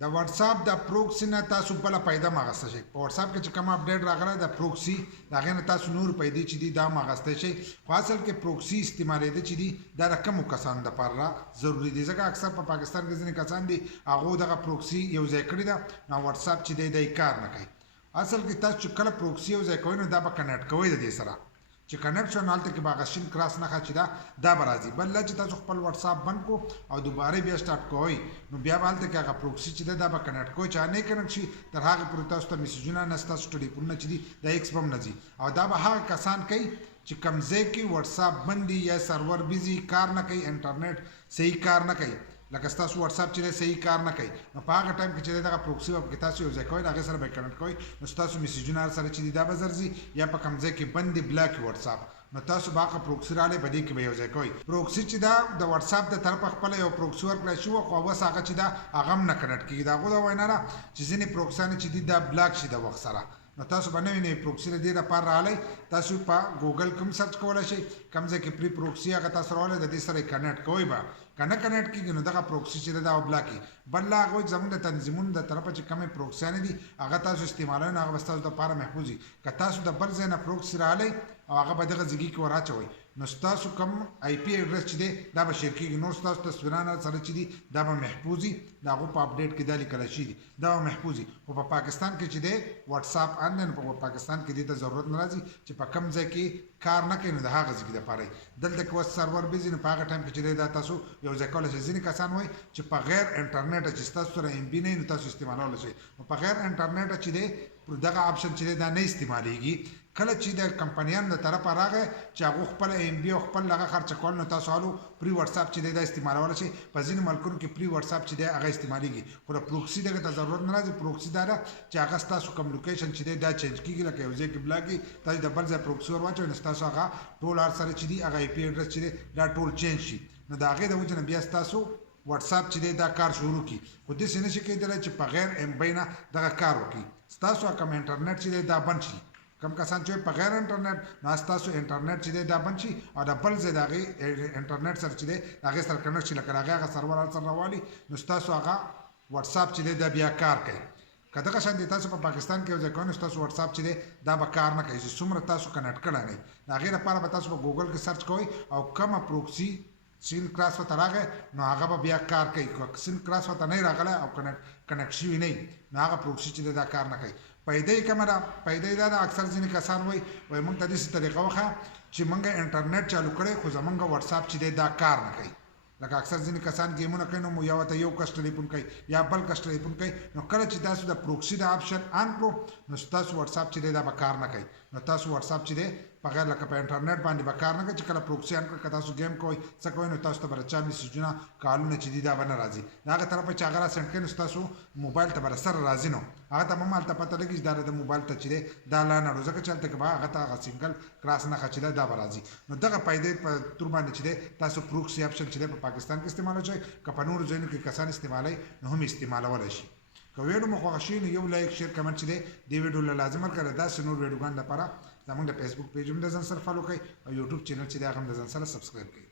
د واتس اپ د پروکسی نه تاسو بل پیدا ماغسته شي په واتس اپ کې چې کوم اپډیټ راغلی د پروکسی دا غنه تاسو نور پیدا چې دي دا ماغسته شي خو اصل کې پروکسی استعمالې دي چې دي دا رقم کسان د پر ضروری دي ځکه اکثر په پاکستان کې ځینې کسان دي هغه دغه پروکسی یو ځای کړی دا نو واتس اپ چې دی د کار نه کوي اصل کې تاسو کله پروکسی یو ځای کوئ نو دا به کنیکټ کوئ د دې سره چې کنیکشن حالت کې باغشین کراس نه خچ دا برازي بل چې تاسو خپل واتس اپ بند کو او دوباره بیا سٹارټ کوئ نو بیا حالت کې هغه پروکسی چې دا به کنیکټ کوئ چې نه کنیکټ شي تر هغه پورې تاسو ته میسجونه نه تاسو ټلیفون نه چي دا ایکس بم نه دي او دا به هغه کسان کوي چې کمزې کې واتس اپ بندي یا سرور بیزي کار نه کوي انټرنیټ صحیح کار نه کوي لکه تاسو واتس اپ چې صحیح کار نه کوي نو په هغه ټایم کې چې دا پروکسی او کې تاسو یو ځای کوئ هغه سره به کنیکټ کوئ نو تاسو میسجونه سره چې دا به زرزي یا په کمزې کې بندي بلاک واتس اپ نو تاسو باغه پروکسی را لې بدی کې به یو ځای کوئ پروکسی چې دا د واتس اپ د طرف خپل یو پروکسی ورکړی شو خو اوس هغه چې دا هغه نه کنیکټ کیږي دا غو دا وینا را چې ځینې پروکسان چې دا بلاک شي د وخت سره نو تاسو باندې نه پروکسی لري د پار رااله تاسو په ګوګل کوم سرچ کولای شئ کمزې کې پری پروکسی هغه تاسو رااله د دې سره کنیکټ کوئ به کنه کنیکټ کیږي نو دغه پروکسی چې دا او بلاکی بل لا غوښ زموږ د تنظیمونو د طرفه چې کومه پروکسیان دي هغه تاسو استعمالوي هغه تاسو د لپاره محفوظي که تاسو د بل ځای نه پروکسی رااله او هغه به دغه ځګي کې وراچوي نو تاسو کوم آی پی اډرس چې دی دا به شیر کېږي نور تاسو تصویرونه سره چې دي دا به محفوظي دا غو په اپډیټ کې دا لیکل شي دا به محفوظي او په پاکستان کې چې دی واتس اپ آنلاین په پاکستان کې د ضرورت ناراضي چې په کم ځای کې کار نه کوي نو د هغه ځګي د پاره دلته کې سرور بیزي نه په هغه ټایم کې چې دا تاسو یو ځای کولای شئ ځینې کسان وایي چې په غیر انټرنیټ چې تاسو سره ام بي نه نو تاسو استعمالولی شئ په غیر انټرنیټ چې دی دغه آپشن چې دا نه استعمالیږي کله چې د کمپنیانو د طرفه راغی چې هغه خپل ام بي او خپل لغه خرچ کول نو تاسو حالو پری واتس اپ چې دا استعمالول شي په ځینې ملکونو کې پری واتس اپ چې دا هغه استعمالیږي خو د پروکسی دغه ته ضرورت نه راځي پروکسی دا چې هغه تاسو کوم لوکیشن چې دا چینج کیږي لکه یو ځای کې بلاګي تاسو د بل ځای پروکسی ور واچوئ نو تاسو هغه ټول هر سره چې دی هغه آی پی اډرس چې دا ټول چینج شي نو دا هغه د وجه نه بیا تاسو واتس اپ چې دا کار شروع کی خو دې سینه شي کېدل چې په غیر ام بي نه دغه کار وکړي تاسو کوم انټرنیټ چې دا بند شي کم کسان چې په غیر انټرنیټ نه تاسو انټرنیټ چې دا بند شي او د بل ځای دغه انټرنیټ سره چې هغه سره کنیکټ شي لکه هغه سرور سره راوالي نو تاسو هغه واتس اپ چې دا بیا کار کوي کله شان دي تاسو په پاکستان کې ځکه نو تاسو واتس اپ چې دا به کار نه کوي چې څومره تاسو کنیکټ کړل نه دا غیر لپاره به تاسو په ګوګل کې سرچ کوئ او کومه پروکسی سین کراس وته راغی نو هغه به بیا کار کوي سین کراس وته نه راغله او کنیکټ شوی نه نو هغه پروکسی چې دا کار نه کوي پیدې کمره پیدې دا اکثر ځینې کسان وایي موږ ته داسې طریقه وښه چې موږ انټرنیټ چالو کړی خو زموږ واتس اپ چې دا کار نه کوي لکه اکثر ځینې کسان گیمونه کوي نو یا ورته یو کس ټلیفون کوي یا بل کس ټلیفون کوي نو کله چې تاسو د پروکسی د آپشن آن کړو نو تاسو واتس اپ چې دا به کار نه کوي نو تاسو واتس اپ چې په غیر لکه په انټرنیټ باندې به کار نه کوي چې کله پروکسی آن کړئ تاسو گیم کوئ څه کوئ نو تاسو ته به چا میسجونه کالونه چې دي دا به نه راځي د هغه طرفه چې هغه راسنډ کوي نو تاسو موبایل ته به سره راځي نو هغه ته هم هلته پته لګي چې دا د موبایل ته چې دا لا نه ځکه چې هلته کې به هغه ته هغه سنګل کراس نه چې دا به راځي نو دغه پیدې په تور باندې چې تاسو پروکسی آپشن چې په پاکستان کې استعمال شي که په نورو ځایونو کې کسان استعمالوي نو هم استعمالولی شي که ویډیو مو خوښ شي نو یو لایک شیر کمنټ چې دی دې ویډیو له لازم کړئ داسې نور ویډیوګان لپاره زموږ د فیسبوک پیج هم د ځان سره فالو کړئ او یوټیوب چینل چې دی هغه هم د ځان سره سبسکرایب کړئ